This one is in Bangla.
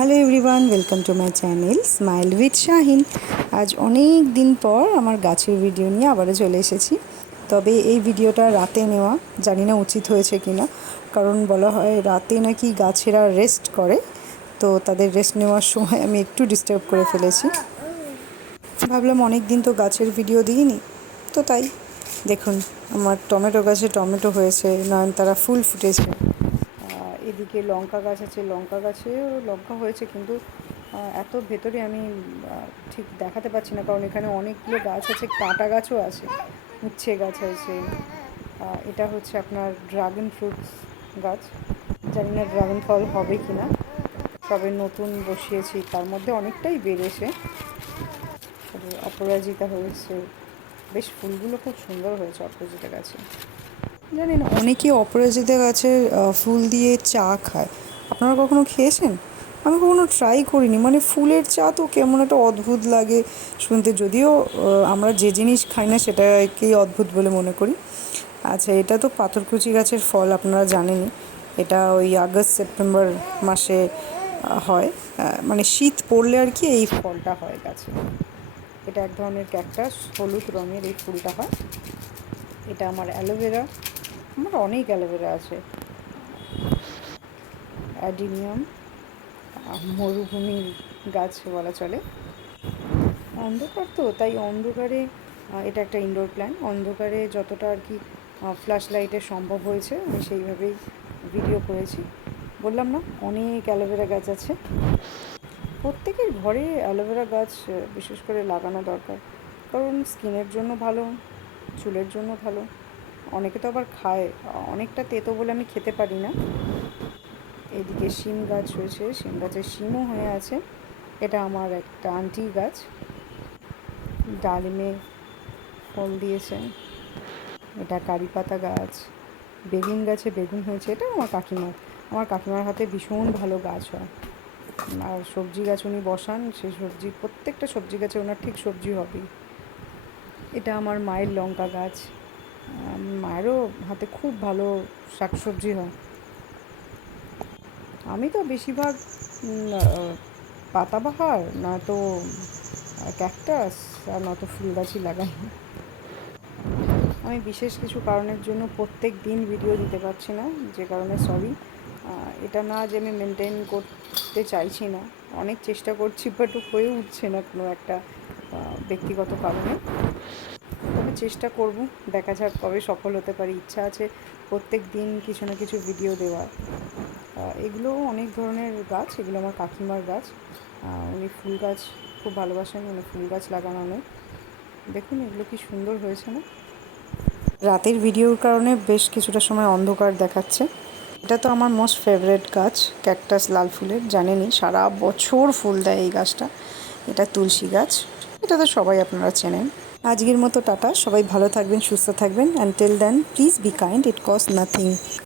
Hello everyone, welcome to my channel smile with Shahin. আজ অনেক দিন পর আমার গাছের ভিডিও নিয়ে আবারও চলে এসেছি। তবে এই ভিডিওটা রাতে নেওয়া, জানি না উচিত হয়েছে কি না, কারণ বলা হয় রাতে নাকি গাছেরা রেস্ট করে, তো তাদের রেস্ট নেওয়ার সময় আমি একটু ডিস্টার্ব করে ফেলেছি। ভাবলাম অনেক দিন তো গাছের ভিডিও দিইনি, তো তাই দেখুন আমার টমেটো গাছে টমেটো হয়েছে, নয়নতারা ফুল ফুটেছে। এদিকে লঙ্কা গাছ আছে, লঙ্কা গাছেও লঙ্কা হয়েছে, কিন্তু এত ভেতরে আমি ঠিক দেখাতে পারছি না, কারণ এখানে অনেকগুলো গাছ আছে, কাঁটা গাছও আছে, উচ্ছে গাছ আছে। এটা হচ্ছে আপনার ড্রাগন ফ্রুটস গাছ, জানি না ড্রাগন ফল হবে কি না, সবে নতুন বসিয়েছি, তার মধ্যে অনেকটাই বেড়েছে। অপরাজিতা হয়েছে, বেশ ফুলগুলো খুব সুন্দর হয়েছে অপরাজিতা গাছে। জানি না অনেকে অপরাজিতা গাছের ফুল দিয়ে চা খায়, আপনারা কখনো খেয়েছেন? আমি কখনো ট্রাই করিনি, মানে ফুলের চা তো কেমন একটা অদ্ভুত লাগে শুনতে, যদিও আমরা যে জিনিস খাই না সেটাকেই অদ্ভুত বলে মনে করি। আচ্ছা, এটা তো পাথরকুচি গাছের ফল, আপনারা জানেনই। এটা ওই আগস্ট সেপ্টেম্বর মাসে হয়, মানে শীত পড়লে আর কি এই ফলটা হয় গাছে। এটা এক ধরনের ক্যাকটাস, হলুদ রঙের এই ফুলটা হয়। এটা আমার অ্যালোভেরা, আমার অনেক অ্যালোভেরা আছে। অ্যাডিনিয়াম, মরুভূমির গাছ বলা চলে। অন্ধকার তো, তাই অন্ধকারে এটা একটা ইনডোর প্ল্যান্ট, অন্ধকারে যতটা আর কি ফ্ল্যাশ লাইটে সম্ভব হয়েছে আমি সেইভাবেই ভিডিও করেছি। বললাম না অনেক অ্যালোভেরা গাছ আছে। প্রত্যেকের ঘরে অ্যালোভেরা গাছ বিশেষ করে লাগানো দরকার, কারণ স্কিনের জন্য ভালো, চুলের জন্য ভালো। অনেকে তো আবার খায়, অনেকটা তেতো বলে আমি খেতে পারি না। এদিকে শিম গাছ হয়েছে, শিম গাছের শিমও হয়ে আছে। এটা আমার একটা আন্টির গাছ, ডালিমে ফল দিয়েছে। এটা কারি পাতা গাছ, বেগুন গাছে বেগুন হয়েছে, এটা আমার কাকিমার হাতে ভীষণ ভালো গাছ হয়। আর সবজি গাছ উনি বসান, সেই সবজি প্রত্যেকটা সবজি গাছে ওনার ঠিক সবজি হবেই। এটা আমার মায়ের লঙ্কা গাছ, মায়েরও হাতে খুব ভালো শাকসবজি হয়। আমি তো বেশিরভাগ পাতাবাহার, নয়তো ক্যাকটাস, আর নয়তো ফুল গাছই লাগাই। আমি বিশেষ কিছু কারণের জন্য প্রত্যেক দিন ভিডিও দিতে পারছি না, যে কারণে সরি। এটা না যে আমি মেনটেন করতে চাইছি না, অনেক চেষ্টা করছি, বাট হয়ে উঠছে না কোনো একটা ব্যক্তিগত কারণে। তবে চেষ্টা করব, দেখা যাক কবে সফল হতে পারি। ইচ্ছা আছে প্রত্যেক দিন কিছু না কিছু ভিডিও দেওয়ার। এগুলোও অনেক ধরনের গাছ, এগুলো আমার কাকিমার গাছ। উনি ফুল গাছ খুব ভালোবাসেন, উনি ফুল গাছ লাগানো অনেক। দেখুন এগুলো কি সুন্দর হয়েছে না? রাতের ভিডিওর কারণে বেশ কিছুটা সময় অন্ধকার দেখাচ্ছে। এটা তো আমার মোস্ট ফেভারিট গাছ, ক্যাকটাস লাল ফুলের, জানেনই সারা বছর ফুল দেয় এই গাছটা। এটা তুলসী গাছ, এটা তো সবাই আপনারা চেনেন। আজকের মতো টাটা, সবাই ভালো থাকবেন, সুস্থ থাকবেন। Until then please be kind, it cost nothing.